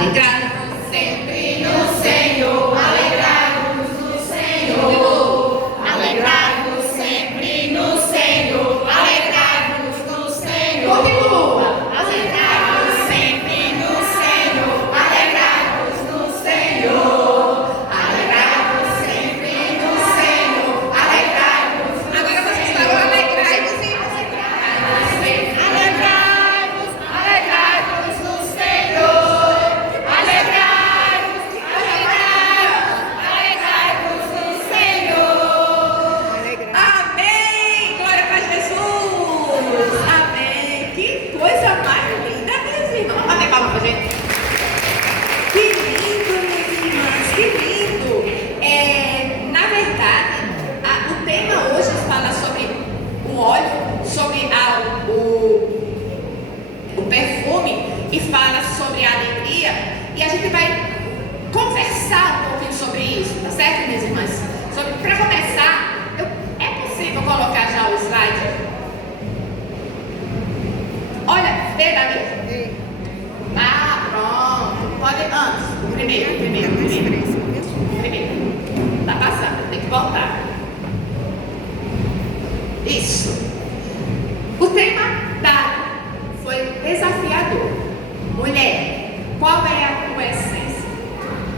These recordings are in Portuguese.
Alegrai-vos sempre no Senhor, alegrai-vos no Senhor, alegrai-vos sempre no Senhor, alegrai-vos no Senhor. Continua. Alegrai-vos sempre no Senhor, alegrai-vos no Senhor, alegrai-vos sempre no Senhor, alegrai-vos no Senhor. Agora vocês falam alegrai-vos e alegrai-vos sempre. Alegrai-vos, alegrai-vos no Senhor, alegrai-vos, alegrai-vos no Senhor. Amém! Glória para Jesus! Amém! Que coisa mais linda, minhas irmãs. Vamos bater palma pra gente. Que lindo, minhas irmãs, que lindo! Na verdade, o tema hoje fala sobre o óleo, sobre o perfume, e fala sobre a alegria, e a gente vai conversar um pouquinho sobre isso, tá certo, minhas irmãs? Para começar, é possível colocar já o slide? Olha, vê dali? Ah, pronto. Pode antes. Primeiro. Tá passando, tem que voltar. Isso. O tema dado foi desafiador. Mulher, qual é a tua essência?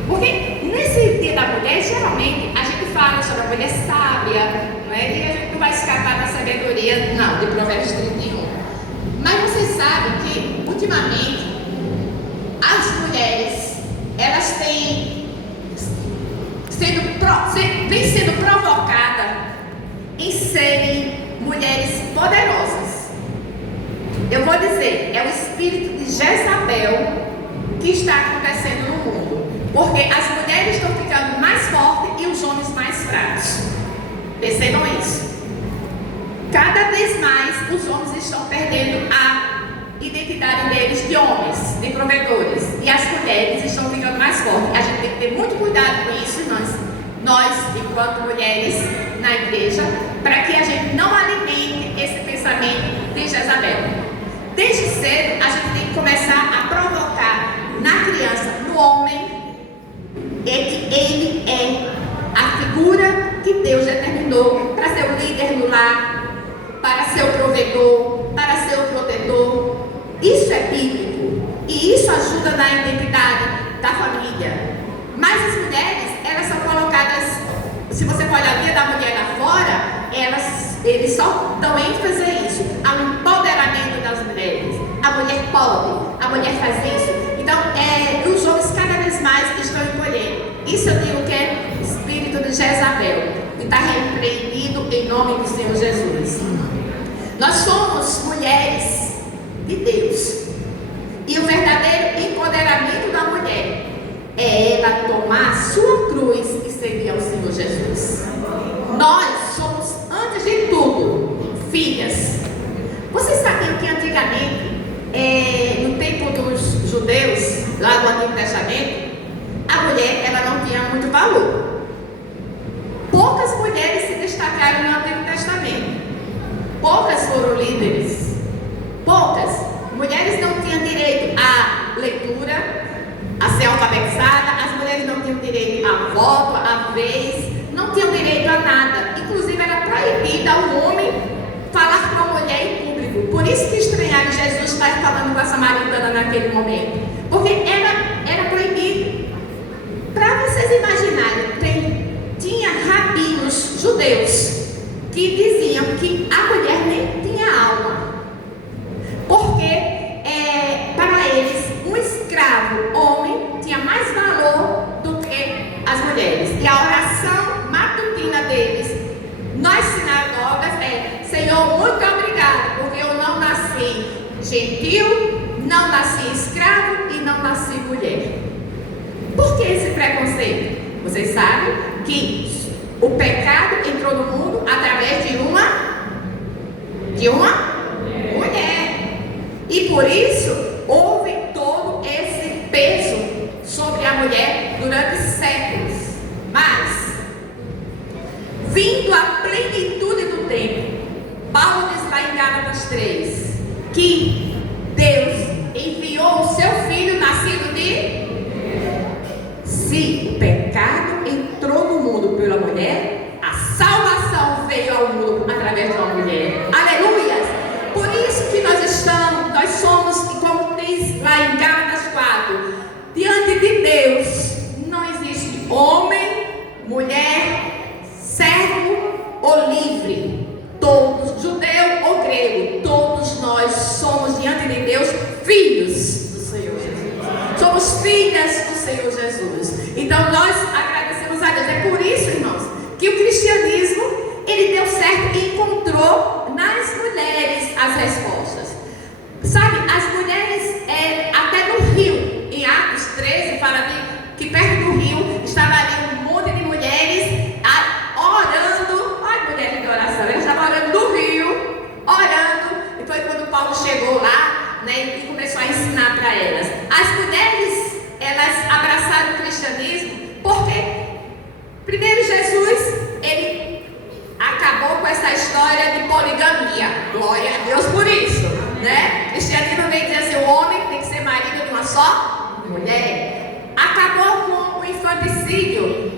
Porque nesse dia da mulher, geralmente, a gente fala sobre a mulher sábia, não é? E a gente não vai escapar da sabedoria, não, de Provérbios 31. Mas vocês sabem que, ultimamente, as mulheres, elas vêm sendo provocadas em serem mulheres poderosas. Eu vou dizer, é o espírito de Jezabel que está acontecendo no mundo. Porque as mulheres estão ficando mais fortes e os homens mais fracos. Percebam isso. Cada vez mais os homens estão perdendo a identidade deles de homens, de provedores. E as mulheres estão ficando mais fortes. A gente tem que ter muito cuidado com isso, nós enquanto mulheres na igreja, para que a gente não alimente esse pensamento de Jezabel. Desde cedo, a gente tem que começar a provocar na criança, no homem, que ele é a figura que Deus determinou para ser o líder do lar, para ser o provedor, para ser o protetor. Isso é bíblico e isso ajuda na identidade da família. Mas as mulheres, elas são colocadas, se você for olhar a vida da mulher lá fora, eles só dão ênfase a isso, ao empoderamento das mulheres. A mulher pode, a mulher faz isso. Então, os homens cada vez mais estão encolhendo. Isso eu digo que é o espírito de Jezabel, que está repreendido em nome do Senhor Jesus. Nós somos mulheres de Deus. E o verdadeiro empoderamento da mulher é ela tomar a sua cruz e seguir ao Senhor Jesus. Nós somos, antes de tudo, filhas. Vocês sabiam que antigamente, no tempo dos judeus, lá do Antigo Testamento, a mulher ela não tinha muito valor. Poucas mulheres se destacaram no Antigo Testamento. Poucas foram líderes. Poucas. Mulheres não tinham direito à leitura, a ser alfabetizada. As mulheres não tinham direito a voto, a vez, não tinham direito a nada. Inclusive era proibido ao homem falar com a mulher em público. Por isso que estranharam Jesus estar falando com a samaritana naquele momento, porque era proibido. Para vocês imaginarem, tinha rabinos judeus que diziam que a mulher nem tinha alma, porque para eles um escravo homem tinha mais valor do que as mulheres. E a oração matutina deles nas sinagogas é: Senhor, muito obrigado, porque eu não nasci gentil, não nasci escravo e não nasci mulher. Por que esse preconceito? Vocês sabem que o pecado entrou no mundo através de uma mulher. E por isso houve todo esse peso sobre a mulher durante séculos. Mas, vindo a plenitude do tempo, Paulo diz lá em Gálatas 3 que Deus enviou o seu filho nascido de Senhor Jesus. Então nós agradecemos a Deus. É por isso, irmãos, que o cristianismo, ele deu certo e encontrou nas mulheres as respostas. Sabe, as mulheres, até no rio, em Atos 13, fala que perto do rio estava ali um monte de mulheres orando. Ai, mulher de oração, elas estavam orando no rio, orando. E foi quando Paulo chegou lá, né, e começou a ensinar para elas. As mulheres, elas abraçaram o cristianismo porque, primeiro, Jesus, ele acabou com essa história de poligamia. Glória a Deus por isso, né? O cristianismo vem dizer assim: o homem tem que ser marido de uma só mulher. Acabou com o infanticídio.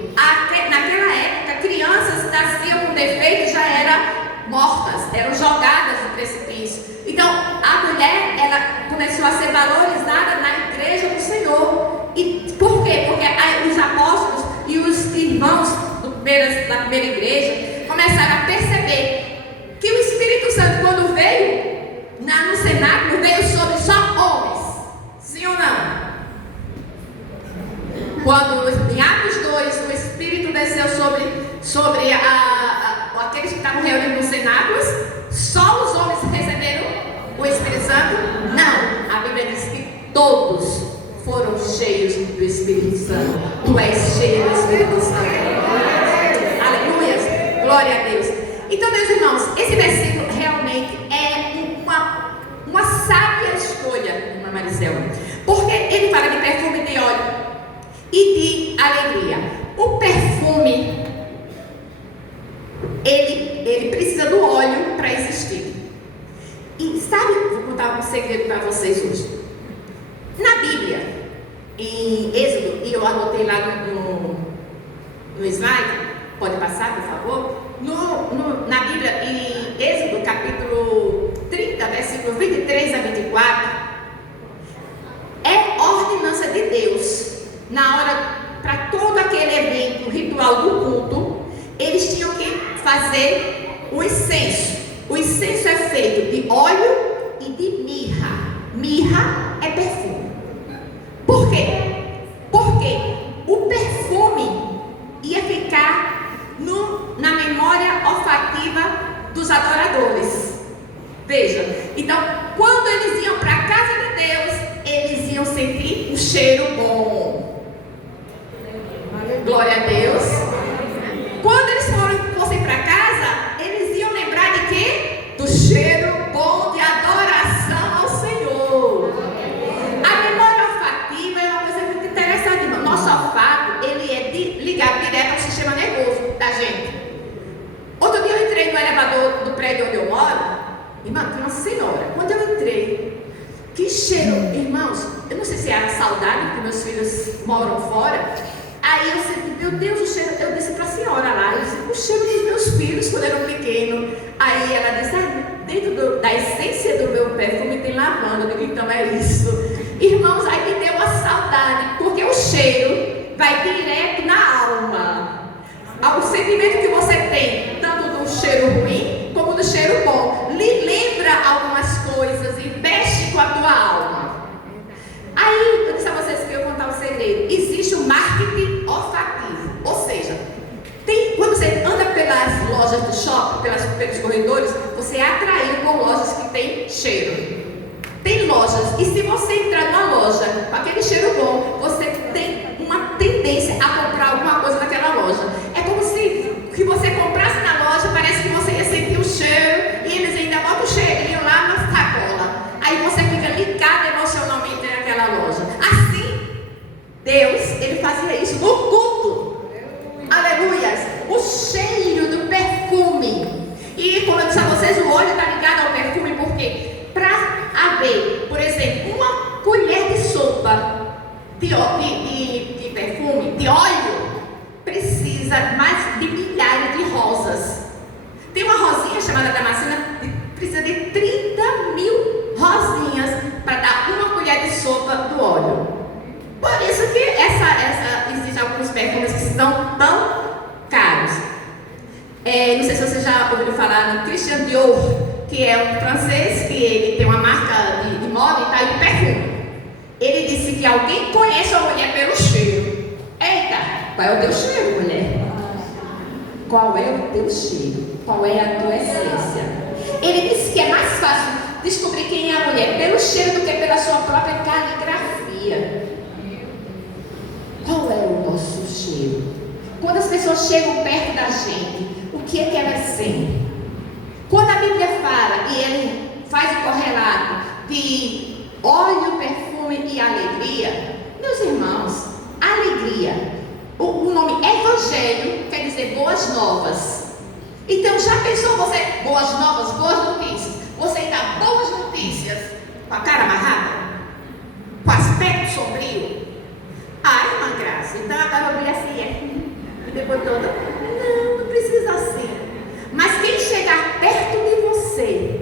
Naquela época, crianças nasciam com defeito, já eram mortas, eram jogadas no precipício. Então, a mulher, ela começou a ser valorizada na igreja do Senhor. E por quê? Porque os apóstolos e os irmãos da primeira igreja começaram a perceber que o Espírito Santo, quando veio no cenáculo, veio sobre só homens. Sim ou não? Quando em Atos 2 o Espírito desceu sobre aqueles que estavam reunidos nos cenáculos, só os homens receberam o Espírito Santo? Não, a Bíblia diz que todos foram cheios do Espírito Santo. Tu és cheio do Espírito Santo. Aleluia, glória a Deus. Então, meus irmãos, esse versículo realmente é uma sábia escolha, irmã Maricel, porque ele fala de perfume, de óleo e de alegria. O perfume, ele precisa do óleo para existir. E sabe, vou contar um segredo para vocês hoje. Na Bíblia, em Êxodo, e eu anotei lá no slide, pode passar, por favor? Na Bíblia, em Êxodo, capítulo 30, versículo 23 a 24, é ordenança de Deus. Na hora, para todo aquele evento ritual do culto, eles tinham que fazer o incenso. O incenso é feito de óleo e de mirra. Mirra é perfume. Por quê? Porque o perfume ia ficar na memória olfativa dos adoradores. Veja, então, quando eles iam para a casa de Deus, eles iam sentir um cheiro bom. Glória a Deus. Quando eles fossem para casa, eles iam lembrar de quê? Do cheiro bom de adoração ao Senhor. A memória olfativa é uma coisa muito interessante, irmão. Nosso olfato, ele é ligado direto ao sistema nervoso da gente. Outro dia eu entrei no elevador do prédio onde eu moro. Irmão, tem uma senhora. Quando eu entrei, que cheiro, irmãos, eu não sei se é a saudade, porque meus filhos moram fora. Aí eu senti, meu Deus, o cheiro, eu disse para a senhora lá, eu disse, o cheiro dos meus filhos quando eram pequenos. Aí ela disse, dentro da essência do meu perfume tem lavanda. Eu digo, então é isso. Irmãos, aí me deu uma saudade, porque o cheiro vai direto na alma. O sentimento que você tem, tanto do cheiro ruim, como do cheiro bom, lhe lembra algumas coisas e mexe com a tua alma. Aí, eu disse a vocês que eu ia contar um segredo. Existe o marketing olfativo. Ou seja, quando você anda pelas lojas do shopping, pelos corredores, você é atraído por lojas que tem cheiro. Tem lojas, e se você entrar numa loja com aquele cheiro bom, você tem uma tendência a comprar alguma coisa naquela loja. É como se que você comprasse na loja, parece que você ia sentir o cheiro, e eles ainda botam o cheirinho lá na sacola. Aí você fica ligado emocionalmente naquela loja. Assim, Deus, ele fazia isso no culto. Aleluias! O cheiro do perfume. E como eu disse a vocês, o óleo está ligado ao perfume, porque para haver, por exemplo, uma colher de sopa de perfume, de óleo, precisa mais de milhares de rosas. Tem uma rosinha chamada Damascena, precisa de 30.000 rosinhas para dar uma colher de sopa do óleo. Por isso que existem alguns perfumes que são tão caros. Não sei se você já ouviu falar no Christian Dior, que é um francês, que ele tem uma marca de moda e tá aí de perfume. Ele disse que alguém conhece a mulher pelo cheiro. Qual é o teu cheiro, mulher? Qual é o teu cheiro? Qual é a tua essência? Ele disse que é mais fácil descobrir quem é a mulher pelo cheiro do que pela sua própria caligrafia. Qual é o nosso cheiro? Quando as pessoas chegam perto da gente, o que é que elas sentem? Quando a Bíblia fala, e ele faz o correlato de óleo, perfume e alegria, meus irmãos, alegria, o nome Evangelho quer dizer boas novas. Então já pensou você, boas novas, boas notícias? Você dá boas notícias com a cara amarrada? Com aspecto sombrio? Ah, irmã Graça, então agora eu vou assim, e depois toda, não precisa assim. Mas quem chegar perto de você,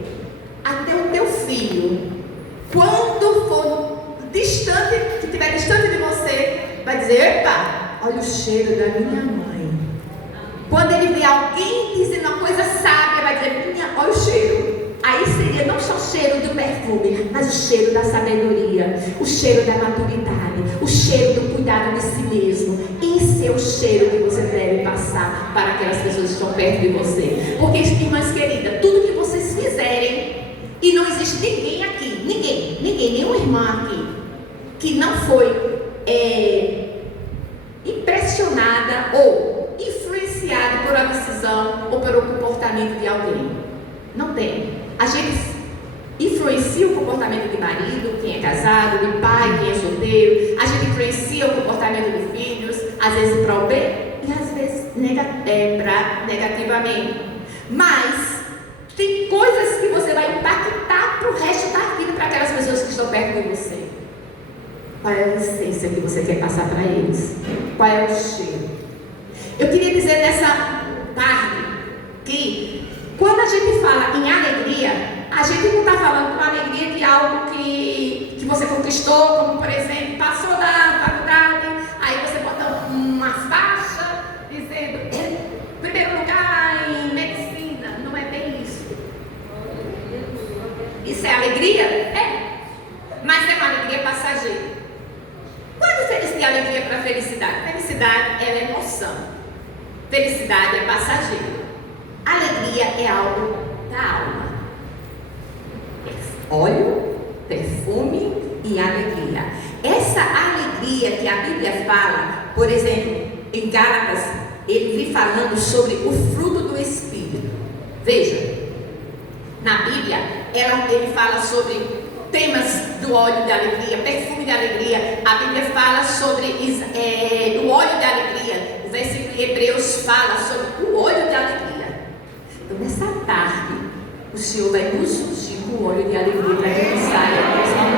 até o teu filho, quando for distante, que estiver distante de você, vai dizer, epa, olha o cheiro da minha mãe. Quando ele vê alguém dizendo uma coisa sábia, vai dizer, olha o cheiro. Aí seria não só o cheiro do perfume, mas o cheiro da sabedoria, o cheiro da maturidade, o cheiro do cuidado de si mesmo. Esse é o cheiro que você deve passar para aquelas pessoas que estão perto de você. Porque, irmãs queridas, tudo que vocês fizerem, e não existe ninguém aqui, ninguém, nenhuma irmã aqui, que não foi impressionada ou influenciada por uma decisão ou pelo comportamento de alguém. Não tem. A gente influencia o comportamento de marido, quem é casado, de pai, quem é solteiro. A gente influencia o comportamento de filhos, às vezes para o bem e às vezes negativamente. Mas tem coisas que você vai impactar para o resto da vida, para aquelas pessoas que estão perto de você. Qual é a essência que você quer passar para eles? Qual é o cheiro? Eu queria dizer nessa tarde que quando a gente fala em alegria, a gente não está falando com alegria de algo que você conquistou, como por exemplo, passou da faculdade, aí você bota uma faixa dizendo primeiro lugar em medicina. Não é bem isso. Isso é alegria? É. Mas é uma alegria passageira. Qual a diferença de alegria para felicidade? Felicidade é emoção. Felicidade é passageiro. Alegria é algo da alma. Óleo, perfume e alegria. Essa alegria que a Bíblia fala, por exemplo, em Gálatas, ele vem falando sobre o fruto do Espírito. Veja, na Bíblia, ele fala sobre temas do óleo da alegria, perfume da alegria. A Bíblia fala sobre o óleo da alegria. O versículo de Hebreus fala sobre o óleo da alegria. Então, nessa tarde, o Senhor vai nos ungir com o óleo de alegria para que não saia a nossa mão.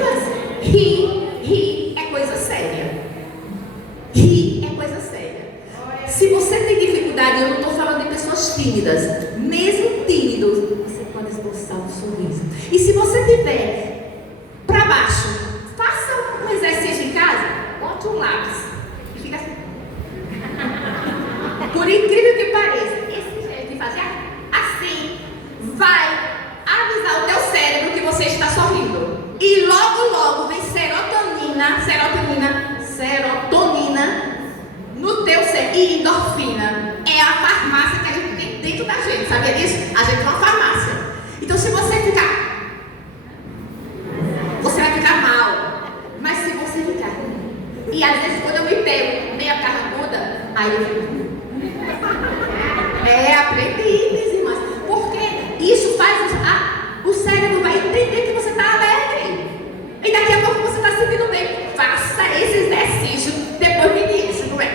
Mas rir é coisa séria. Rir é coisa séria. Se você tem dificuldade, eu não estou falando de pessoas tímidas, mesmo tímido, você pode esboçar um sorriso. E se você tiver para baixo, faça um exercício em casa, bote um lápis e fica assim. Por incrível que pareça, fazer assim vai avisar o teu cérebro que você está sorrindo. E logo vem serotonina no teu cérebro e endorfina. É a farmácia que a gente tem dentro da gente, sabia disso? A gente é uma farmácia. Então se você ficar, você vai ficar mal. Mas se você ficar, e às vezes quando eu me pego meia carrancuda, aí eu fico, aprendi, minhas irmãs, porque isso faz o cérebro vai entender que você está alegre, e daqui a pouco você está se sentindo bem. Faça esse exercício depois me diz, não é?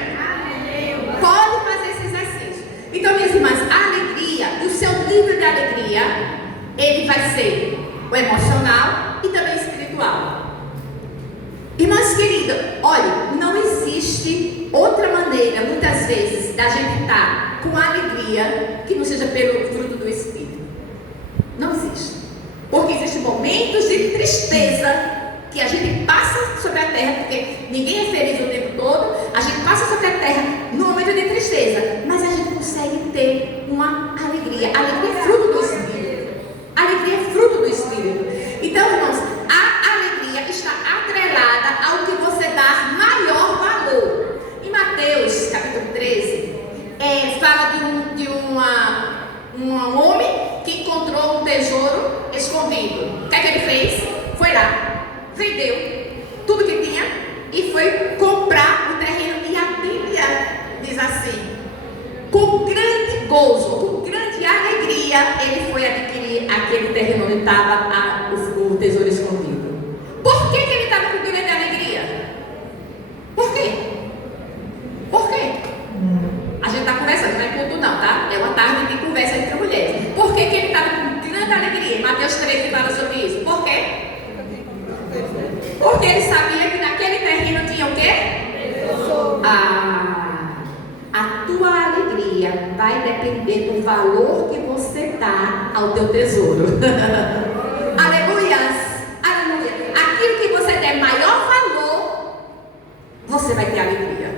Pode fazer esse exercício. Então, minhas irmãs, a alegria, o seu nível de alegria, ele vai ser o emocional e também o espiritual. Irmãs queridas, olha, não existe outra maneira, muitas vezes, da gente estar com alegria que não seja pelo fruto do Espírito. Não existe. Porque existem momentos de tristeza que a gente passa sobre a terra, porque ninguém é feliz o tempo todo. A gente passa sobre a terra no momento de tristeza, mas a gente consegue ter uma alegria. A alegria é fruto do Espírito. A alegria é fruto do Espírito. Então, irmãos, a alegria está atrelada ao que você dá maior valor. sabia que naquele terreno tinha o quê? A tua alegria vai depender do valor que você dá ao teu tesouro. Aleluias! Aleluia! Aquilo que você der maior valor, você vai ter alegria.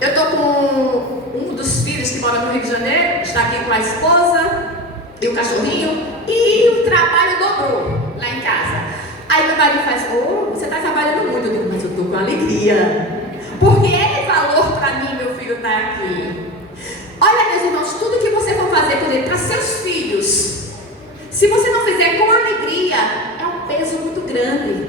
Eu estou com um dos filhos que mora no Rio de Janeiro, está aqui com a esposa e o cachorrinho, e o trabalho dobrou lá em casa. Aí meu marido faz: você está trabalhando muito. Eu digo: mas eu estou com alegria, porque é valor para mim, meu filho está aqui. Olha, meus irmãos, tudo que você for fazer por ele, para seus filhos, se você não fizer com alegria, é um peso muito grande.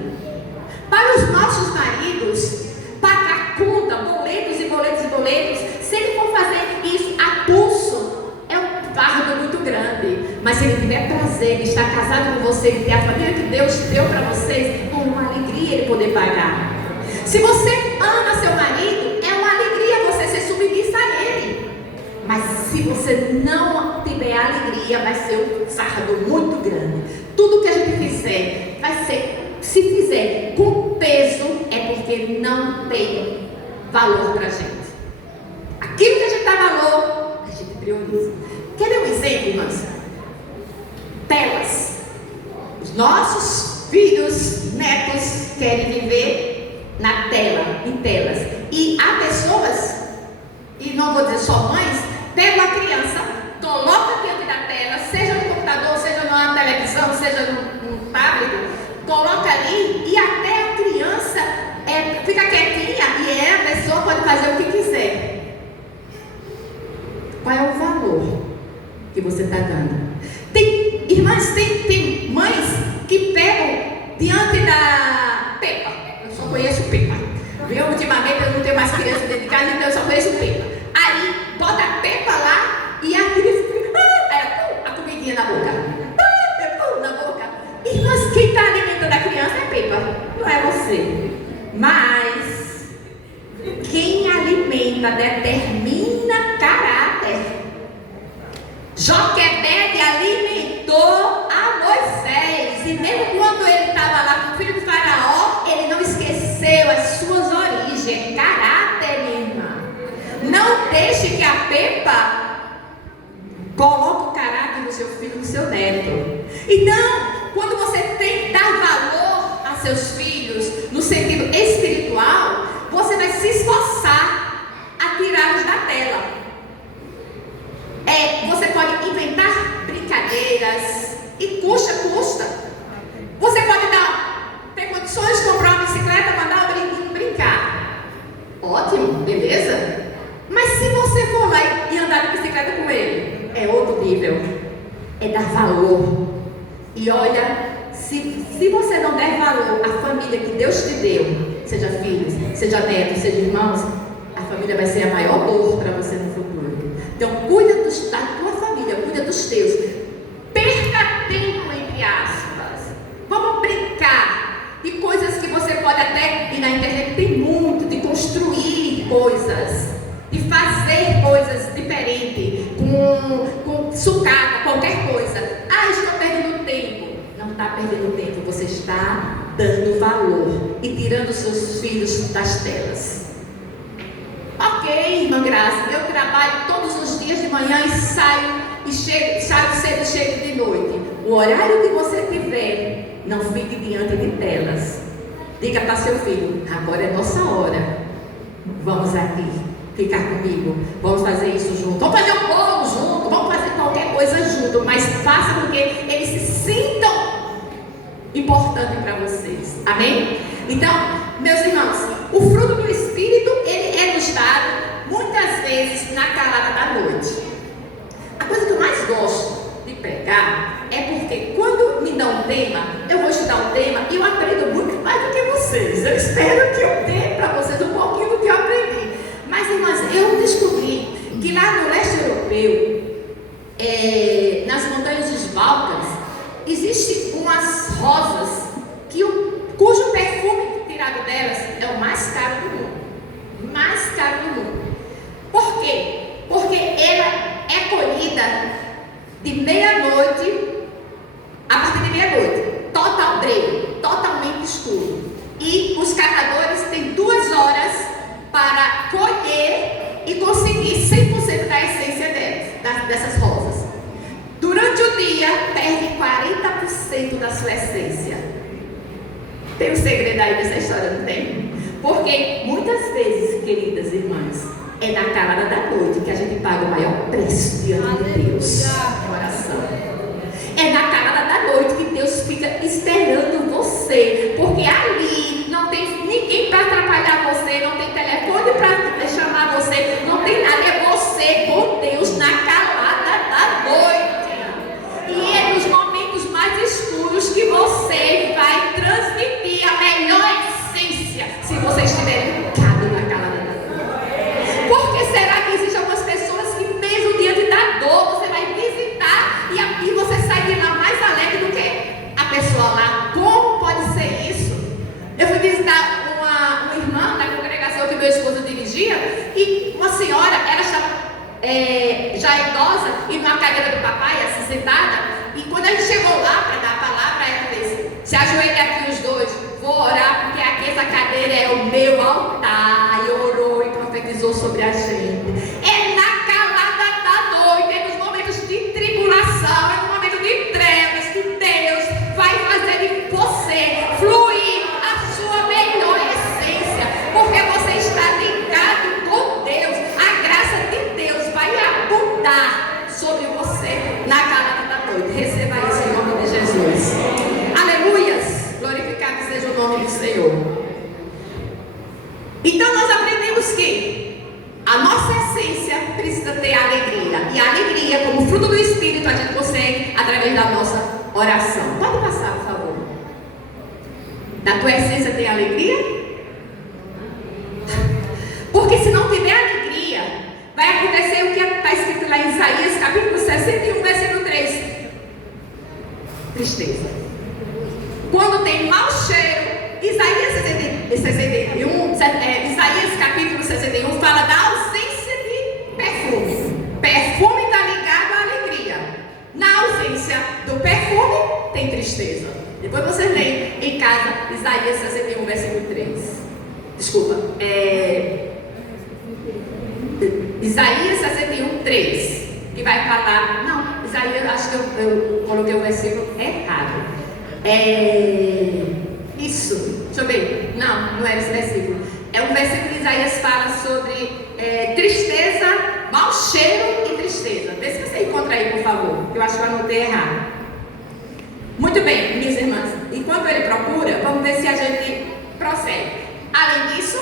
Para os nossos maridos, pagar conta, boletos e boletos e boletos, se ele for fazer isso a pulso, é um fardo muito grande. Mas se ele tiver prazer de estar casado com você, de ter a família que Deus deu para vocês, é uma alegria ele poder pagar. Se você ama seu marido, é uma alegria você ser submissa a ele. Mas se você não tiver alegria, vai ser um fardo muito grande. Tudo que a gente fizer, vai ser, se fizer com peso, é porque não tem valor pra gente. Aquilo que a gente dá valor, a gente prioriza. Quer ver um exemplo, irmãs? Telas. Os nossos filhos, netos, querem viver na tela, em telas. E há pessoas, e não vou dizer só mães, pegam a criança, coloca diante da tela, seja no computador, seja numa televisão, seja num tablet, coloca ali e até a criança fica quietinha e a pessoa pode fazer o que quiser. Qual é o valor que você está dando? Irmãs, tem mães que pegam diante da Pepa. Eu só conheço Pepa. Viu? Ultimamente eu não tenho mais criança dentro de casa, então eu só conheço Pepa. Aí bota a Pepa lá e a criança fica a comidinha na boca. Na boca. Irmãs, quem está alimentando a criança é Pepa, não é você. Mas quem alimenta determina caráter. Joquebede alimentou a Moisés, e mesmo quando ele estava lá com o filho de Faraó, ele não esqueceu as suas origens. Caráter, minha irmã. Não deixe que a Pepa coloque o caráter do seu filho, do seu neto. Então, quando você tem que dar valor a seus filhos no sentido espiritual, você vai se esforçar a tirá-los da tela. Você pode inventar brincadeiras e custa. Você pode ter condições de comprar uma bicicleta, mandar o brinquinho brincar. Ótimo, beleza? Mas se você for lá e andar de bicicleta com ele, é outro nível. É dar valor. E olha, se você não der valor à família que Deus te deu, seja filhos, seja netos, seja irmãos, a família vai ser a maior dor para você no futuro. Então, cuida da tua família, cuida dos teus. Perca tempo, entre aspas. Vamos brincar de coisas que você pode até ir na internet. Tem muito de construir coisas, de fazer coisas diferentes, com sucata, qualquer coisa. Estou perdendo tempo. Não está perdendo tempo, você está dando valor e tirando seus filhos das telas. Ok, irmã Graça, eu trabalho todos os dias de manhã e saio cedo e chego de noite. O horário que você tiver, não fique diante de telas. Diga para seu filho: agora é nossa hora. Vamos aqui, ficar comigo. Vamos fazer isso junto. Vamos fazer um bolo junto. Vamos fazer qualquer coisa junto. Mas faça com que eles se sintam importantes para vocês. Amém? Então, meus irmãos, o fruto do Espírito, ele é nos dado muitas vezes na calada da noite. A coisa que eu mais gosto de pregar é porque quando me dão um tema, eu vou estudar um tema e eu aprendo muito mais do que vocês. Eu espero que eu dê para vocês um pouquinho do que eu aprendi. Mas, irmãs, eu descobri que lá no leste europeu, nas montanhas dos Balcãs, existem umas rosas cujo perfume tirado delas é o mais caro do mundo. Mais caro do mundo. Por quê? Porque ela é colhida de meia-noite, a partir de meia-noite, totalmente escuro. E 100% da sua essência. Tem um segredo aí dessa história, não tem? Porque muitas vezes, queridas irmãs, é na calada da noite que a gente paga o maior preço diante de Deus. Oração. É na calada da noite que Deus fica esperando você, porque ali não tem ninguém para atrapalhar você, não tem telefone para chamar você, não tem nada, é você com Deus na calada da noite. E é nos momentos mais escuros que você vai transmitir a melhor essência, se você estiver ligado na calada da noite. Por que será que existem algumas pessoas que mesmo diante da dor você vai visitar e você sai de lá mais alegre do que a pessoa lá? Como pode ser isso? Eu fui visitar uma irmã da congregação que meu esposo dirigia, e uma senhora, ela estava já idosa e numa cadeira do papai, assim sentada, e quando a gente chegou lá para dar a palavra, ela disse: se ajoelhe aqui os dois, vou orar, porque aqui essa cadeira é o meu altar. E orou e profetizou sobre a gente. É na calada da noite, é nos momentos de tribulação, é no momento de trevas que Deus vai fazer de você fluir a sua melhor essência, porque você está ligado com Deus. A graça de Deus vai abundar sobre você na calada da noite. Receba isso em nome de Jesus. Aleluias! Glorificado seja o nome do Senhor. Então nós aprendemos que a nossa essência precisa ter alegria. E a alegria, como fruto do Espírito, a gente consegue através da nossa oração. Pode passar, por favor. Da tua essência tem alegria? Porque se não tiver alegria, vai acontecer o que está escrito lá em Isaías, capítulo 61, versículo 3. Tristeza. Quando tem mau cheiro, Isaías capítulo 61 fala da ausência de perfume. Perfume está ligado à alegria. Na ausência do perfume, tem tristeza. Depois vocês leem em casa Isaías 61, versículo 3. Desculpa. Isaías 61, 3. Que vai falar. Não, Isaías, acho que eu coloquei o versículo errado. Isso, deixa eu ver. Não era esse versículo. É um versículo que Isaías fala sobre tristeza, mau cheiro e tristeza. Vê se você encontra aí, por favor. Eu acho que eu anotei errado. Muito bem, minhas irmãs. Enquanto ele procura, vamos ver se a gente prossegue. Além disso,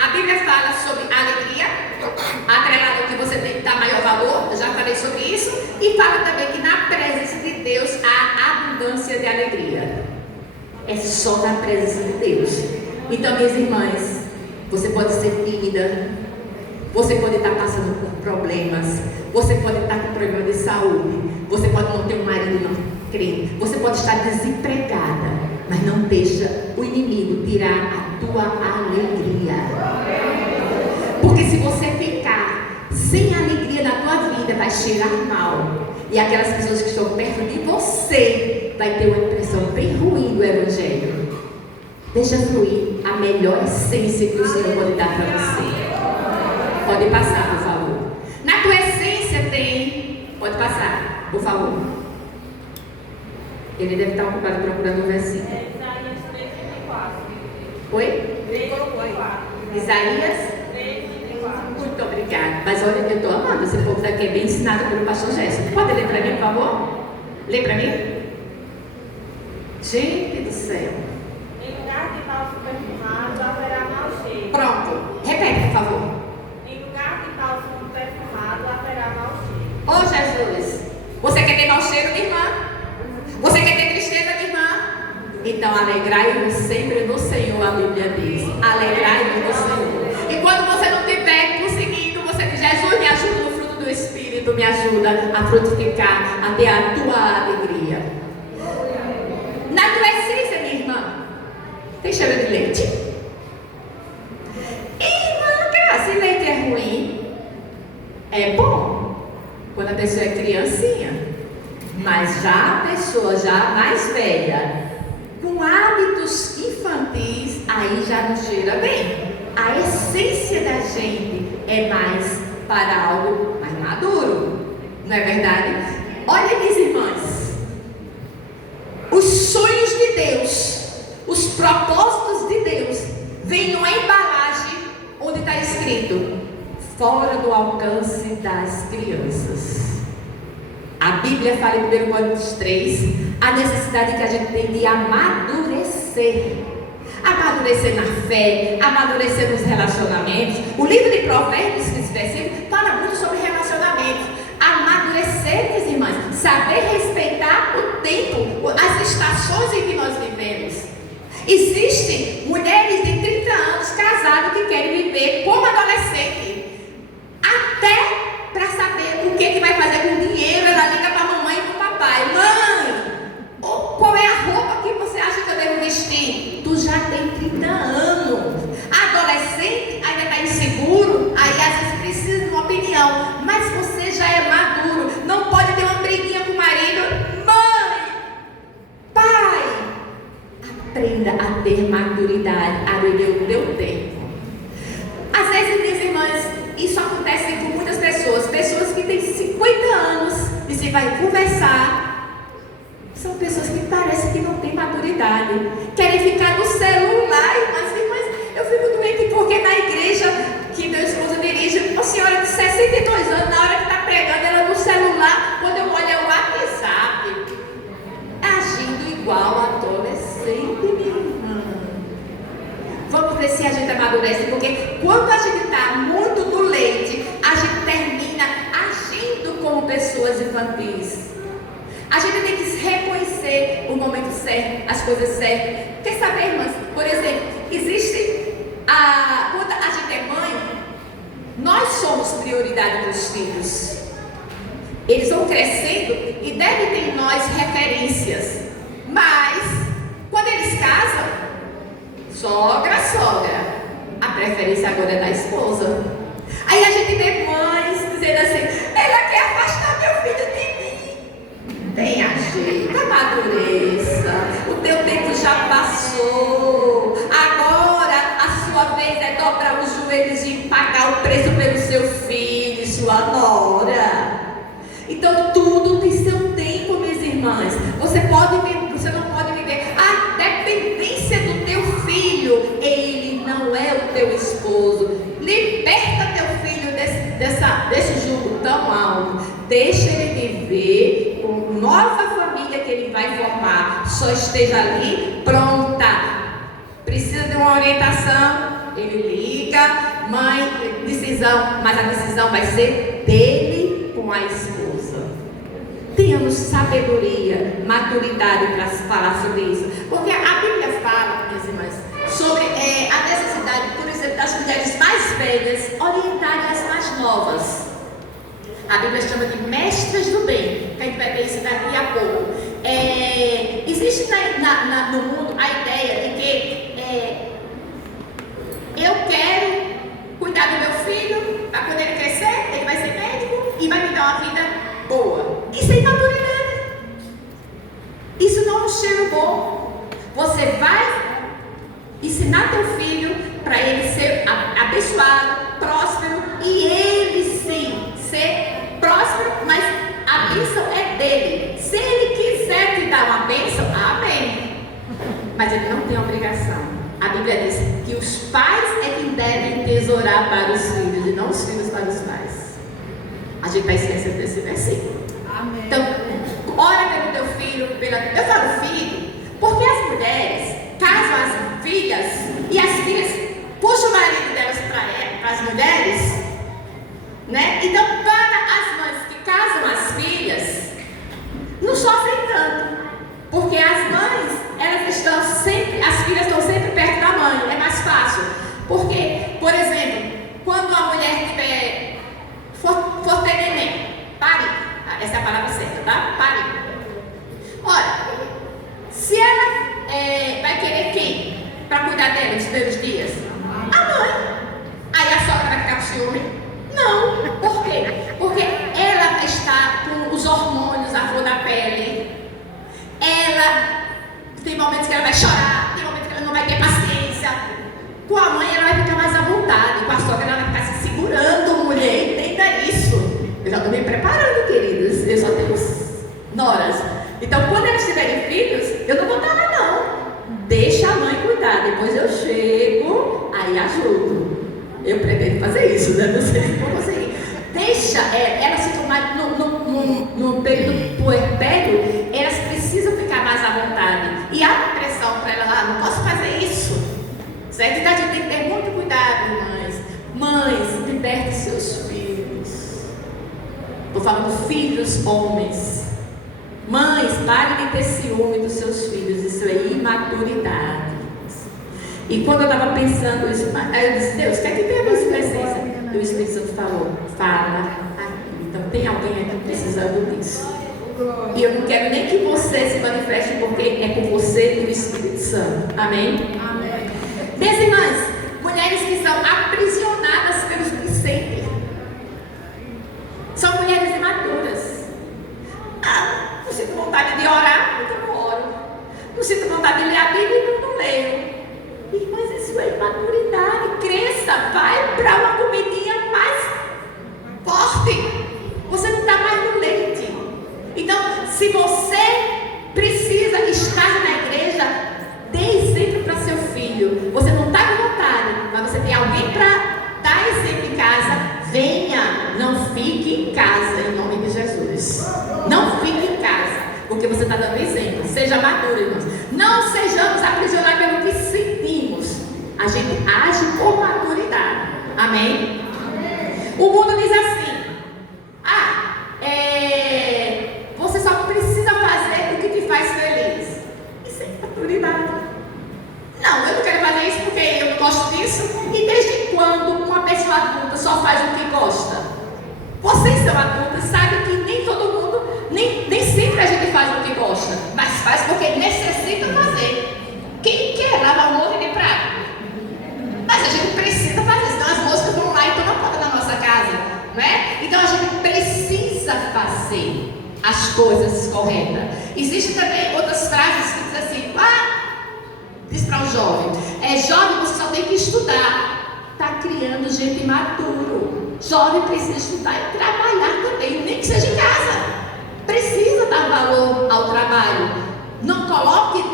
a Bíblia fala sobre alegria, atrelado ao que você tem que dar maior valor. Eu já falei sobre isso. E fala também que na presença de Deus há abundância de alegria. É só na presença de Deus. Então, minhas irmãs, você pode ser tímida, você pode estar passando por problemas, você pode estar com problema de saúde, você pode não ter um marido não crente, você pode estar desempregada, mas não deixa o inimigo tirar a tua alegria. Porque se você ficar sem alegria na tua vida, vai cheirar mal. E aquelas pessoas que estão perto de você vai ter uma impressão bem ruim do Evangelho. Deixa fluir a melhor essência que o Senhor pode dar para você. Pode passar, por favor. Na tua essência tem... Pode passar, por favor. Ele deve estar ocupado procurando um versículo. Isaías 3:34. Oi? 3:34. Isaías 3:34. Muito obrigada. Mas olha, eu estou amando. Esse povo daqui é bem ensinado pelo pastor Gerson. Pode ler para mim, por favor? Lê para mim. Gente do céu. Em lugar de falso perfumado haverá mau cheiro. Pronto. Repete, por favor. Em lugar de falso perfumado haverá mau cheiro. Ô Jesus, você quer ter mau cheiro, minha irmã? Você quer ter tristeza, minha irmã? Então alegrai-vos sempre no Senhor, a Bíblia diz. Alegrai-vos no Senhor. E quando você não estiver conseguindo, você diz: Jesus, me ajuda no fruto do Espírito, me ajuda a frutificar, a ter a tua alegria. Na tua essência, minha irmã, tem cheiro de leite? Irmã, cara, se leite é ruim, é bom quando a pessoa é criancinha. Mas já a pessoa já mais velha, com hábitos infantis, aí já não cheira bem. A essência da gente é mais para algo mais maduro, não é verdade? Olha, minhas irmãs, os Deus, os propósitos de Deus, vem numa embalagem onde está escrito: fora do alcance das crianças. A Bíblia fala em 1 Coríntios 3 a necessidade que a gente tem de amadurecer. Amadurecer na fé, amadurecer nos relacionamentos. O livro de Provérbios, esse versículo, fala muito sobre relacionamentos. Amadurecer, minhas irmãs, saber respeitar o tempo, as estações em que nós vivemos. Existem mulheres de 30 anos casadas que querem viver como adolescente, até para saber o que vai fazer com o dinheiro. Ela liga para a mamãe e para o papai: mãe, qual é a roupa que você acha que eu devo vestir? Tu já tem 30 anos. Adolescente ainda está inseguro, aí às vezes precisa de uma opinião, mas você já é maduro, não pode ter uma briguinha com o marido. Mãe, pai, aprenda a ter maturidade, a viver o teu tempo. Às vezes, minhas irmãs, isso acontece com muitas pessoas que têm 50 anos e se vai conversar. São pessoas que parecem que não têm maturidade, querem ficar no celular. Mas eu fico doente porque na igreja que meu esposo dirige, uma senhora de 62 anos, na hora que está pregando, ela no celular, quando eu olho é o WhatsApp, agindo igual adolescente, minha irmã. Vamos ver se a gente amadurece, porque quando a gente está muito no leite, a gente termina agindo como pessoas infantis. A gente tem que reconhecer o momento certo, as coisas certas. Quer saber, irmãs? Por exemplo, existe quando a gente é mãe, nós somos prioridade para os filhos. Eles vão crescendo e devem ter em nós referências. Mas, quando eles casam, sogra, a preferência agora é da esposa. Aí a gente vê mães dizendo assim: ela quer afastar meu filho de mim. Tenha jeito, amadureça. O teu tempo já passou. Agora a sua vez é dobrar os joelhos e pagar o preço pelo seu filho, sua nora. Então tudo tem seu tempo, minhas irmãs. Você não pode viver a dependência do teu filho. Ele não é o teu esposo. Liberta teu filho desse jugo tão alto. Deixa ele viver com nova família que ele vai formar. Só esteja ali pronta. Precisa de uma orientação, ele liga: mãe, decisão. Mas a decisão vai ser dele com a esposa. Tenhamos sabedoria, maturidade para falar sobre isso. Porque a Bíblia fala, minhas irmãs, sobre a necessidade, por exemplo, das mulheres mais velhas orientarem as mais novas. A Bíblia chama de mestras do bem, que a gente vai ver isso daqui a pouco. Existe no mundo a ideia de que eu quero cuidar do meu filho, para quando ele crescer, ele vai ser médico e vai me dar uma vida boa. Isso é imaturidade. Isso não é um cheiro bom. Você vai ensinar teu filho para ele ser abençoado, próspero, e ele sim ser próspero, mas a bênção é dele. Se ele quiser te dar uma bênção, amém. Mas ele não tem obrigação. A Bíblia diz que os pais é quem devem tesourar para os filhos e não os filhos para os pais. A gente está esquecendo desse versículo. Amém. Então, ora pelo teu filho. Eu falo filho porque as mulheres casam as filhas e as filhas puxam o marido delas para as mulheres, né? Então, para as mães que casam as filhas, não sofrem tanto, porque as mães, elas estão sempre, as filhas estão sempre perto da mãe, é mais fácil. Porque, por exemplo, quando a mulher for ter neném, pare, essa é a palavra certa, tá? Pare. Ora, se ela vai querer quem para cuidar dela nos primeiros dias? A mãe. Aí a sogra vai ficar com ciúme? Não. Por quê? Porque ela está com os hormônios à flor da pele. Ela tem momentos que ela vai chorar, tem momentos que ela não vai ter paciência. Com a mãe ela vai ficar mais à vontade, com a sogra ela vai ficar se segurando, mulher, entenda isso. Eu já estou me preparando, queridos, eu só tenho noras. Então quando elas tiverem filhos, eu não vou estar lá não. depois eu chego, aí ajudo. Eu pretendo fazer isso, né? Não sei se vou conseguir. Deixa elas se tomarem no período puerpério, elas precisam ficar mais à vontade. E há pressão para elas, não posso fazer isso. Certo? Então a gente tem que ter muito cuidado, mães. Mães, libertem seus filhos. Estou falando filhos homens. Mães, parem de ter ciúme dos seus filhos. Isso é imaturidade. E quando eu estava pensando isso, aí eu disse, Deus, o que é que tem a ver com essência? E o Espírito Santo falou, fala aqui. Então tem alguém aqui precisando disso. E eu não quero nem que você se manifeste, porque é com você e o Espírito Santo. Amém? Amém. Minhas irmãs, mulheres que são aprisionadas pelos que sentem. São mulheres imaturas. Não sinto vontade de orar, então não oro. Não sinto vontade de ler a Bíblia, então não leio. Irmãs, isso é imaturidade. Cresça, vai para uma comidinha mais forte. Você não está mais no leite. Então, se você precisa estar na igreja, dê exemplo para seu filho. Você não está com vontade, mas você tem alguém para dar exemplo em casa. Venha, não fique em casa, em nome de Jesus. Não fique em casa, porque você está dando exemplo. Seja maduro, irmãos. Não sejamos aprisionados pelo que sentimos. A gente age por maturidade. Amém? O mundo diz assim: você só precisa fazer o que te faz feliz. Isso é maturidade. Não, eu não quero fazer isso porque eu não gosto disso. E desde quando uma pessoa adulta só faz o que gosta? Vocês são adultos, sabem que nem todo mundo, nem sempre a gente faz o que gosta, mas faz porque necessita fazer. Quem quer lavar um monte de prato? Mas a gente precisa fazer, senão as moscas vão lá e tomam conta da nossa casa, né? Então a gente precisa fazer as coisas corretas. Existem também outras frases que dizem assim: diz para o jovem, jovem, você só tem que estudar. Está criando gente maduro. Jovem precisa estudar e trabalhar também, nem que seja em casa. Precisa dar valor ao trabalho. Não coloque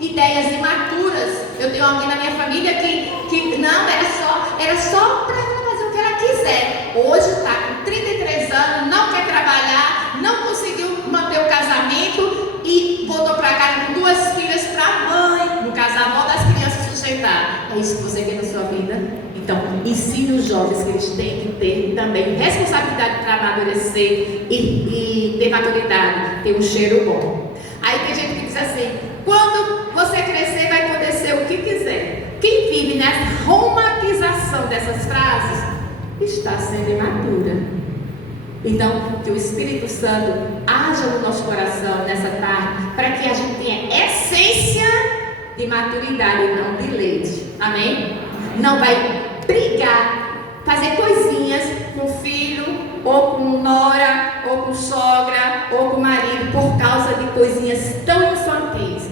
ideias imaturas. Eu tenho alguém na minha família que não, era só para ela fazer o que ela quiser. Hoje está com 33 anos, não quer trabalhar, não conseguiu manter o casamento e voltou para casa com 2 filhas para a mãe, no caso a avó das crianças, sustentar. É isso que você quer na sua vida? Então, ensine os jovens que eles têm que ter também responsabilidade para amadurecer e ter maturidade, ter um cheiro bom. Aí tem gente que diz assim: quando você crescer vai poder ser o que quiser. Quem vive nessa romantização dessas frases está sendo imatura. Então, que o Espírito Santo haja no nosso coração nessa tarde, para que a gente tenha essência de maturidade e não de leite. Amém? Não vai brigar, fazer coisinhas com filho, ou com nora, ou com sogra, ou com marido, por causa de coisinhas tão infantis.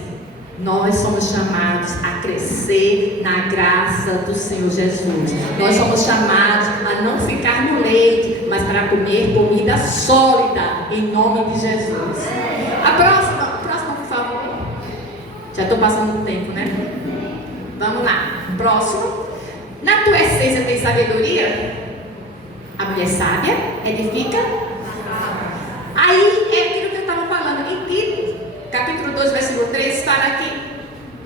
Nós somos chamados a crescer na graça do Senhor Jesus. Nós somos chamados a não ficar no leite, mas para comer comida sólida, em nome de Jesus. A próxima, por favor. Já estou passando o tempo, né? Vamos lá. Próximo. Na tua essência tem sabedoria? A mulher sábia edifica. Aí é aquilo que eu estava falando em Tito, capítulo 2, versículo 3, fala que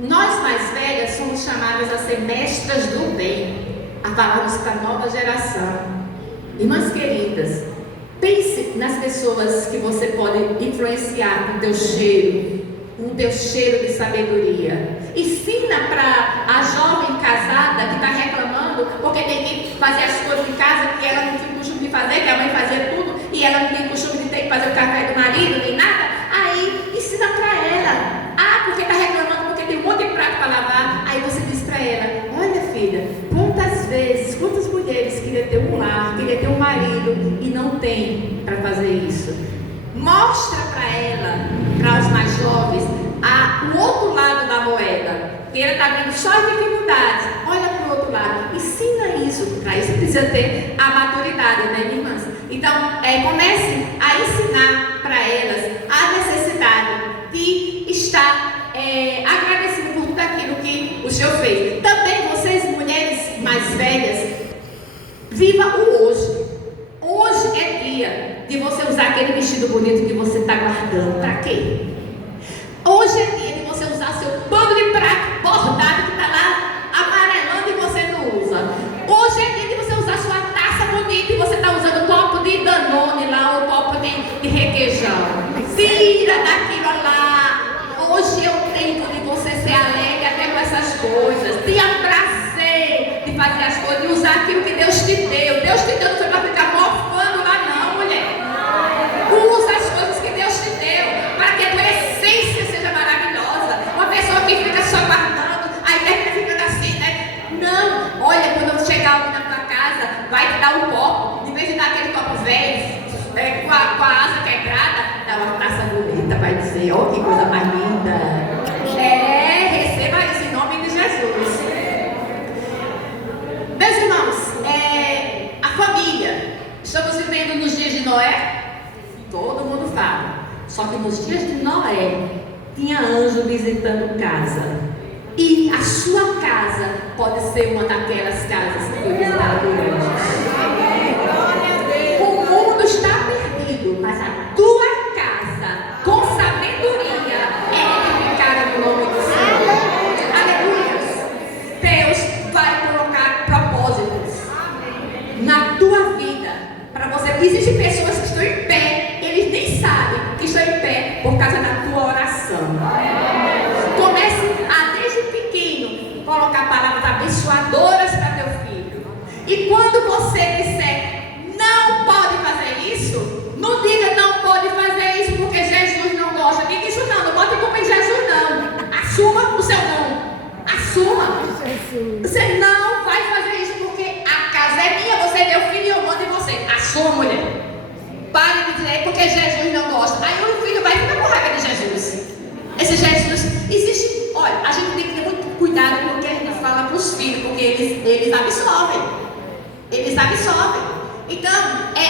nós mais velhas somos chamadas a ser mestras do bem, a falarmos para a nova geração. Irmãs queridas, pense nas pessoas que você pode influenciar com o teu cheiro, de sabedoria. Ensina para a jovem casada que está reclamando porque tem que fazer as coisas de casa que ela não tinha costume de fazer, que a mãe fazia tudo e ela não tem costume de ter que fazer o café do marido nem nada. Aí ensina para ela: porque está reclamando porque tem um monte de prato para lavar. Aí você diz para ela: olha, filha, quantas mulheres queriam ter um lar, queriam ter um marido e não tem para fazer isso. Mostra para ela, para os mais jovens, o outro lado da moeda. Que ela está vendo só as dificuldades. Olha para o outro lado. Ensina isso. Para isso precisa ter a maturidade, né, minhas irmãs? Então, comece a ensinar para elas a necessidade de estar agradecido por tudo aquilo que o Senhor fez. velhas, viva o hoje. Hoje é dia de você usar aquele vestido bonito que você está guardando. Para quê? Hoje é dia de você usar seu pano de prato bordado que está lá amarelando e você não usa. Hoje é dia de você usar sua taça bonita e você está usando o copo de Danone lá, ou copo de requeijão. Tira daquilo lá. Hoje é o tempo de você ser alegre até com essas coisas. Tenha prazer de fazer as coisas, de usar aquilo que Deus te deu. Deus te deu, não foi para ficar mofando lá não, mulher. Usa as coisas que Deus te deu, para que a tua essência seja maravilhosa. Uma pessoa que fica só guardando, aí termina ficando assim, né? Não, olha, quando chegar alguém na tua casa, vai te dar um copo, em vez de dar aquele copo velho, com a asa quebrada, dá uma taça bonita, vai dizer, oh, que coisa mais linda. Receba isso em nome de Jesus. Meus irmãos, a família, estamos vivendo nos dias de Noé, todo mundo fala, só que nos dias de Noé, tinha anjo visitando casa, e a sua casa pode ser uma daquelas casas que foi visitada por anjos. O mundo está perdido, mas a tua casa, com sabedoria, é edificada no nome do Senhor. Aleluia. Deus vai colocar propósitos na tua vida para você. Existem pessoas que estão em pé, eles nem sabem que estão em pé por causa da tua oração. Comece a, desde pequeno, colocar palavras abençoadoras para teu filho. E quando você disser não pode fazer isso, não diga não pode fazer isso porque Jesus não gosta. Diga isso não bote culpa em Jesus não. Assuma o seu não. Assuma. Você não vai fazer isso porque a casa é minha, você é meu filho e eu mando em você. Assuma, mulher. Pare de dizer porque Jesus não gosta. Aí o filho vai ficar com raiva de Jesus. Esse Jesus existe. Olha, a gente tem que ter muito cuidado com o que a gente fala para os filhos, porque eles absorvem. Eles absorvem. Então,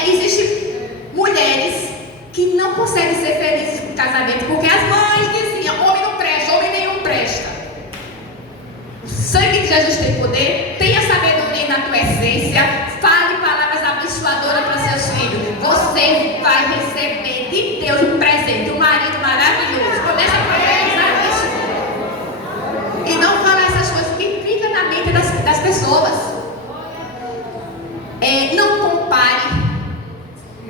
existem mulheres que não conseguem ser felizes com o casamento, porque as mães diziam, homem não presta, homem nenhum presta. O sangue de Jesus tem poder, tenha sabedoria na tua essência, fale palavras abençoadoras para seus filhos. Você vai receber de Deus um presente, um marido maravilhoso. Começa a profetizar isso. E não falar essas coisas que ficam na mente das pessoas. Não compare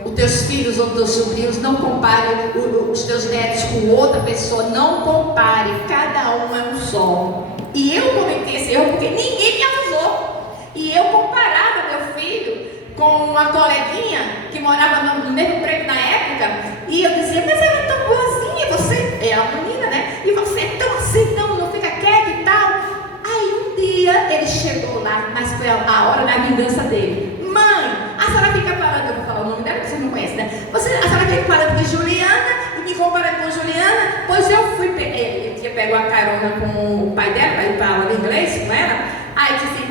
os teus filhos ou os teus sobrinhos, não compare os teus netos com outra pessoa, não compare, cada um é um só. E eu cometi esse erro porque ninguém me avisou. E eu comparava meu filho com uma coleguinha que morava no mesmo prédio na época, e eu dizia, mas ela é tão boazinha, você é a menina, né? E você é tão assim, não fica quieto e tal. Aí um dia ele chegou lá, mas foi a hora da vingança dele. Mãe, a senhora fica falando, eu vou falar o nome dela, que você não conhece, né? A senhora fica falando de Juliana e me comparando com Juliana, pois eu fui, ele tinha pego a carona com o pai dela, para ir para aula de inglês com ela, aí disse,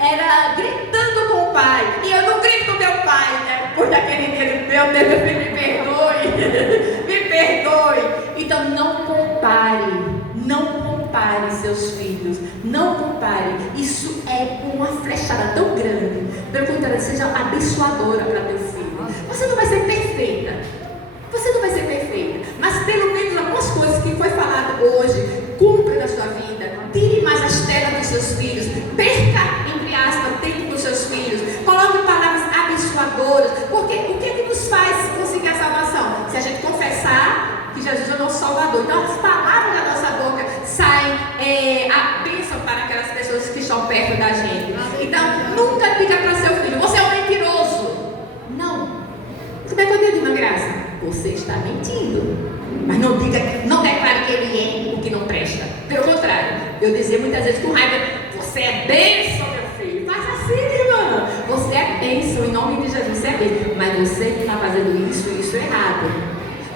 ela gritando com o pai, e eu não grito com meu pai, né? Depois daquele dia, meu Deus, meu filho, me perdoe, me perdoe. Então não compare seus filhos, não compare, isso é uma flechada tão grande, pelo contrário, seja abençoadora para teu filho. Você não vai ser perfeita, mas pelo menos algumas coisas que foi falado hoje, cumpra na sua vida, tire mais as telas dos seus filhos, perca, entre aspas, tempo com os seus filhos, coloque palavras abençoadoras, porque o que é que nos faz conseguir a salvação? Se a gente confessar que Jesus é o nosso Salvador. Então as palavras da nossa boca saem a bênção para aquelas pessoas que estão perto da gente. Então nunca diga para seu filho, você é um mentiroso. Não. Como é que eu digo, irmã Graça? Você está mentindo. Mas não declare que ele é o que não presta. Pelo contrário, eu dizia muitas vezes com raiva, você é bênção, meu filho. Faça assim, irmã. Você é bênção, em nome de Jesus, você é bênção. Mas você está fazendo isso errado.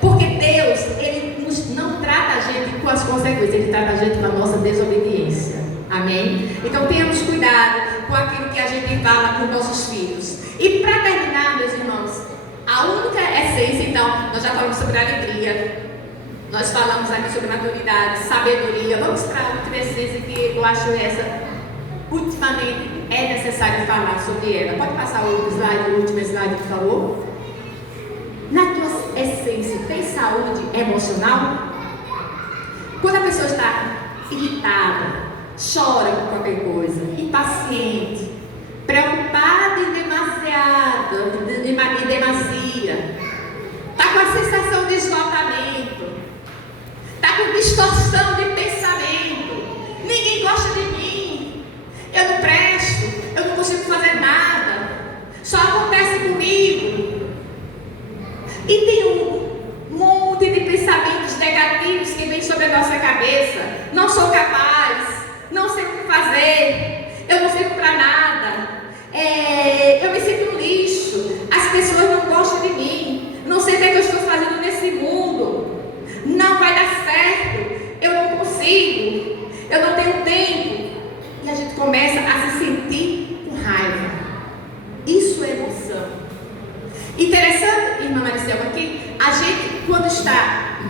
Porque Deus, Ele não trata a gente com as consequências, Ele trata a gente com a nossa desobediência. Amém? Então tenhamos cuidado com aquilo que a gente fala com nossos filhos. E para terminar, meus irmãos, a única essência, então, nós já falamos sobre alegria, nós falamos aqui sobre maturidade, sabedoria. Vamos para a última essência que eu acho essa ultimamente é necessário falar sobre ela. Pode passar o slide, o último slide, por favor? Na tua essência, tem saúde emocional? Quando a pessoa está irritada, chora por qualquer coisa, impaciente, preocupada em demasia, está com a sensação de esgotamento, está com distorção de pensamento, ninguém gosta de mim, eu não presto, eu não consigo fazer nada, só acontece comigo. E tem um monte de pensamentos negativos que vem sobre a nossa cabeça. Não sou capaz, não sei o que fazer, eu não sirvo para nada, eu me sinto um lixo, as pessoas não gostam de mim, não sei o que eu estou fazendo nesse mundo, não vai dar certo, eu não consigo, eu não tenho tempo. E a gente começa a se sentir com raiva. Isso é emoção. Interessante, irmã Maricel, aqui, a gente, quando está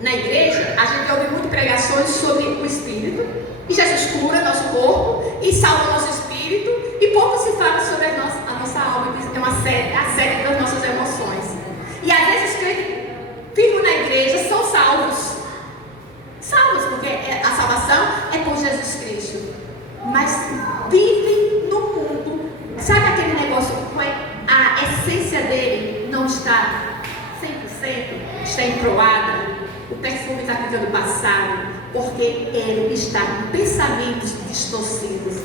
na igreja, a gente ouve muito pregações sobre o Espírito, e Jesus cura nosso corpo e salva nosso espírito, e pouco se fala sobre a nossa alma, que é a sede das nossas emoções. E às vezes os crentes vivem na igreja, são salvos, porque a salvação é por Jesus Cristo, mas vivem no mundo, sabe aquele negócio, a essência dele não está 100%, está encroada, o perfume está ficando passado, porque ele está com pensamentos distorcidos,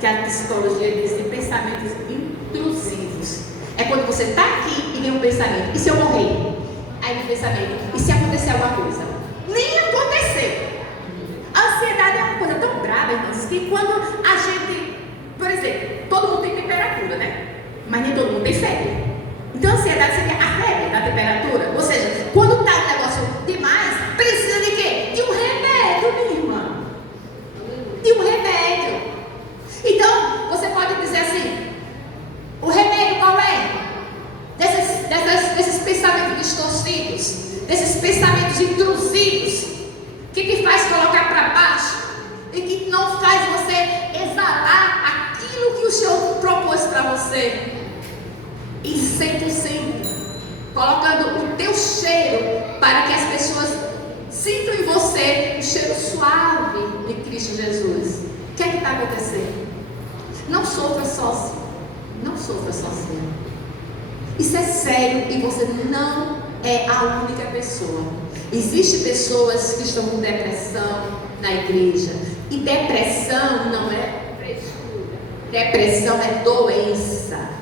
que a psicologia diz de pensamentos intrusivos. É quando você está aqui e vem um pensamento, e se eu morrer? Aí vem um pensamento, e se acontecer alguma coisa? Nem aconteceu. A ansiedade é uma coisa tão brava, irmãos, que quando a gente, por exemplo, todo mundo tem temperatura, né? Mas nem todo mundo tem febre. Então a ansiedade seria a febre da temperatura. Ou seja, quando está um negócio demais, precisa de quê? De um remédio, minha irmã. De um remédio. Então, você pode dizer assim, o remédio qual é? Desses pensamentos distorcidos, desses pensamentos intrusivos, que te faz colocar para baixo e que não faz você exalar aquilo que o Senhor propôs para você. E 100%, colocando o teu cheiro para que as pessoas sintam em você o cheiro suave de Cristo Jesus. O que é que está acontecendo? Não sofra sozinho. Não sofra sozinho. Isso é sério e você não é a única pessoa. Existem pessoas que estão com depressão na igreja. E depressão não é frescura. Depressão é doença.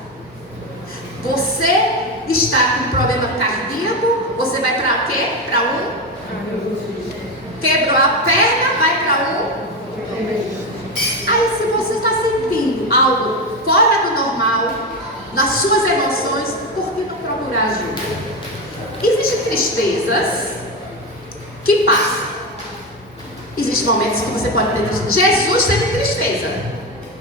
Você está com problema cardíaco, você vai para quê? Para quebrou a perna, vai para Aí se você está sentindo algo fora do normal, nas suas emoções, por que não procurar ajuda? Existem tristezas que passam. Existem momentos que você pode ter tristeza. Jesus teve tristeza.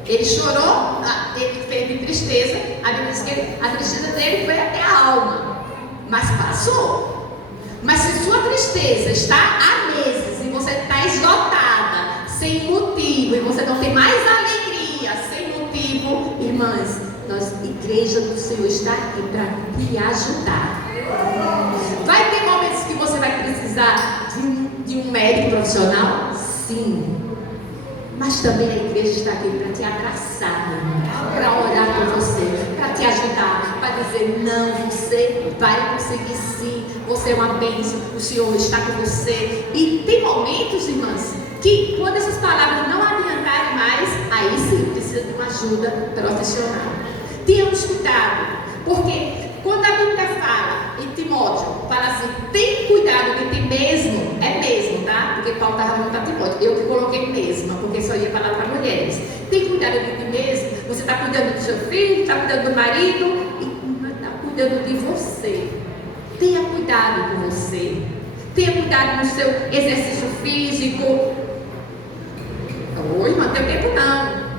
Ele chorou, ele teve tristeza, a Bíblia diz que a tristeza dele foi até a alma, mas passou. Mas se sua tristeza está há meses e você está esgotada, sem motivo, e você não tem mais alegria, sem motivo, irmãs, igreja do Senhor está aqui para lhe ajudar. Vai ter momentos que você vai precisar de um médico profissional? Sim. Mas também a igreja está aqui para te abraçar, para orar por você, para te ajudar, para dizer, não, você vai conseguir sim, você é uma bênção, o Senhor está com você. E tem momentos, irmãs, que quando essas palavras não adiantarem mais, aí sim precisa de uma ajuda profissional. Tenhamos cuidado, porque quando a Bíblia fala em Timóteo, fala assim, tem cuidado de ti mesmo, é mesmo, tá? Porque Paulo estava falando para Timóteo, eu que coloquei mesma, porque só ia falar para mulheres. Tem cuidado de ti mesmo, você está cuidando do seu filho, está cuidando do marido, e está cuidando de você. Tenha cuidado com você, tenha cuidado no seu exercício físico. Oi, não tem tempo não.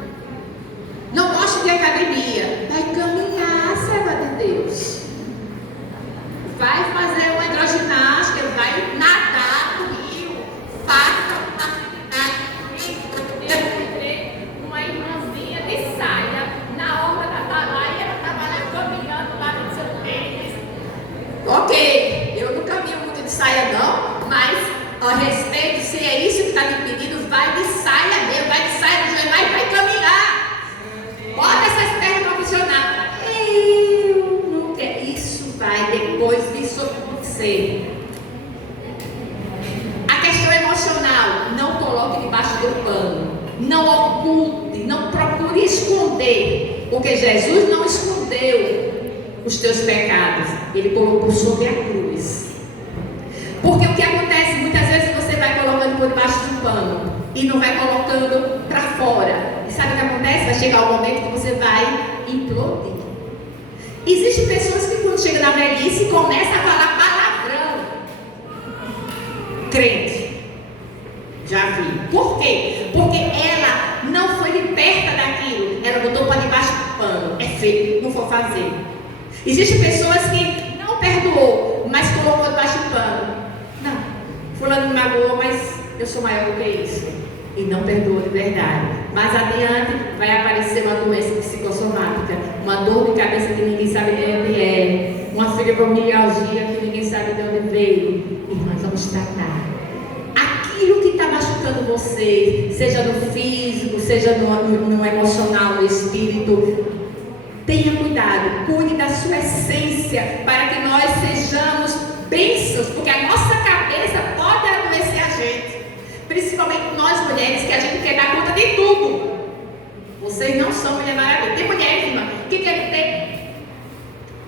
Não gosta de academia, vai caminhar, serva de Deus. Vai fazer uma hidroginástica, vai nadar no rio, faça uma atividade. Uma irmãzinha a respeito, se é isso que está te pedindo, vai de saia mesmo, vai de saia de joelho, vai caminhar. Bota essas pernas para funcionar. Eu não quero. Isso vai depois vir sobre você. A questão emocional, não coloque debaixo do pano. Não oculte, não procure esconder. Porque Jesus não escondeu os teus pecados. Ele colocou sobre a cruz. Porque o que acontece, muitas vezes você vai colocando por debaixo do pano e não vai colocando para fora. E sabe o que acontece? Vai chegar o momento que você vai implodir. Existem pessoas que quando chegam na velhice começam a falar palavrão. Crente. Já vi. Por quê? Porque ela não foi liberta daquilo. Ela botou para debaixo do pano. É feio, não vou fazer. Existem pessoas que não perdoou, mas colocou debaixo do pano. Não, fulano me magoou, mas eu sou maior do que isso. E não perdoou de verdade. Mais adiante vai aparecer uma doença psicossomática, uma dor de cabeça que ninguém sabe de onde é, uma fibromialgia que ninguém sabe de onde veio. Irmãs, vamos tratar. Aquilo que está machucando você, seja no físico, seja no emocional, no espírito, tenha cuidado, cuide da sua essência, para que nós sejamos bênçãos, porque a nossa cabeça pode adoecer a gente, principalmente nós mulheres, que a gente quer dar conta de tudo. Vocês não são Mulher Maravilha. Tem mulheres, irmã, que querem ter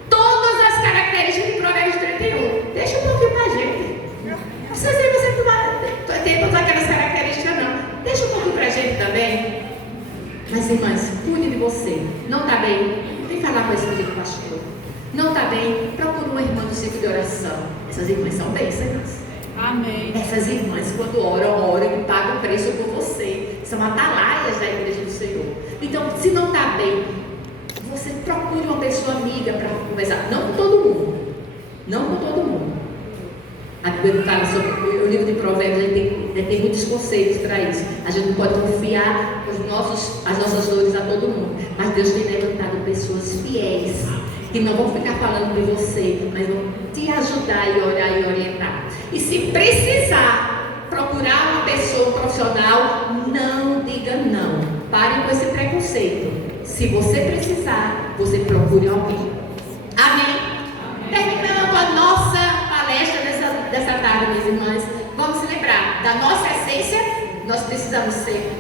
todas as características de Provérbios 31. Deixa um pouquinho pra gente. Não precisa ser você ter todas aquelas características, não. Deixa um pouquinho pra gente também. Mas, irmãs, cuide de você. Não está bem? Vem falar com esse pedido pastor. Não está bem? Procura uma irmã do ciclo de oração. Essas irmãs são bênçãos. Amém. Essas irmãs, quando oram e pagam preço por você. São atalaias da igreja do Senhor. Então, se não está bem, você procure uma pessoa amiga para conversar. Não com todo mundo. Não com todo mundo. A Bíblia fala sobre o livro de Provérbios, ele tem muitos conceitos para isso. A gente não pode confiar as nossas dores a todo mundo. Mas Deus tem levantado pessoas fiéis, que não vão ficar falando de você, mas vão te ajudar e orar e orientar. E se precisar procurar uma pessoa, um profissional, não diga não. Pare com esse preconceito. Se você precisar, você procure alguém. Amém? Terminando a nossa palestra dessa tarde, minhas irmãs, vamos se lembrar da nossa essência. Nós precisamos ser,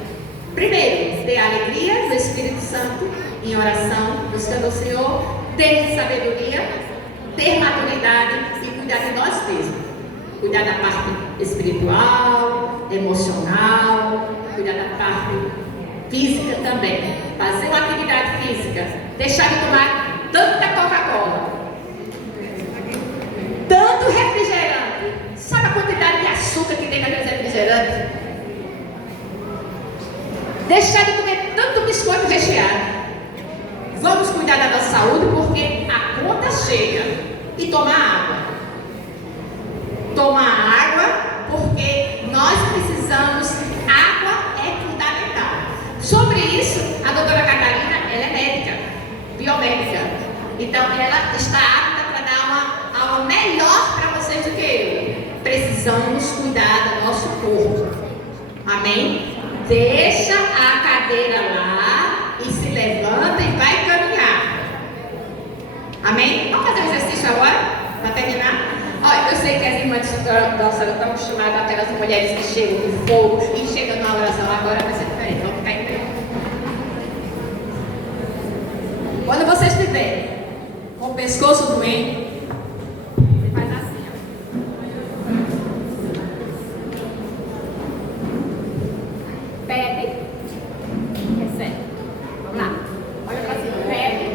primeiro, ter a alegria do Espírito Santo em oração, buscando o Senhor, ter sabedoria, ter maturidade e cuidar de nós mesmos. Cuidar da parte espiritual, emocional, cuidar da parte física também. Fazer uma atividade física, deixar de tomar tanta Coca-Cola, tanto refrigerante. Sabe a quantidade de açúcar que tem naqueles refrigerantes? Deixar de comer tanto biscoito recheado. Vamos cuidar da nossa saúde, porque a conta chega. E tomar água. Tomar água, porque nós precisamos. Água é fundamental. Sobre isso, a doutora Catarina, ela é médica, biomédica. Então, ela está apta para dar uma aula melhor para vocês do que eu. Precisamos cuidar do nosso corpo. Amém? Deixa a cadeira lá e se levanta e vai caminhar. Amém? Vamos fazer um exercício agora? Para terminar? Olha, eu sei que as irmãs da sala estão acostumadas àquelas mulheres que chegam com fogo e chegam na oração. Agora vai ser diferente. Vamos ficar em pé. Quando você estiver com o pescoço doendo, você faz assim, ó. Pede. Recebe. Vamos lá. Olha pra cima. Pede.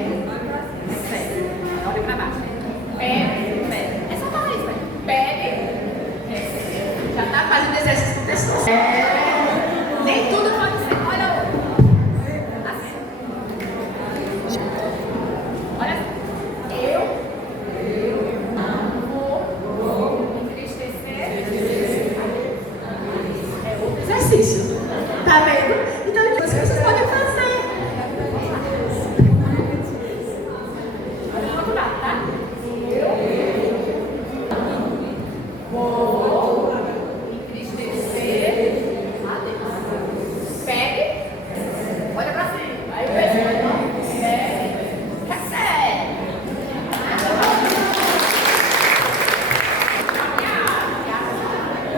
Recebe. Olha pra baixo. Pede. Recebe. É só falar isso, velho. Pede. Recebe. Já tá fazendo exercício com o pescoço. Nem tudo pode ser. Olha o. Olha assim. Eu não vou entristecer. É outro exercício. Tá vendo?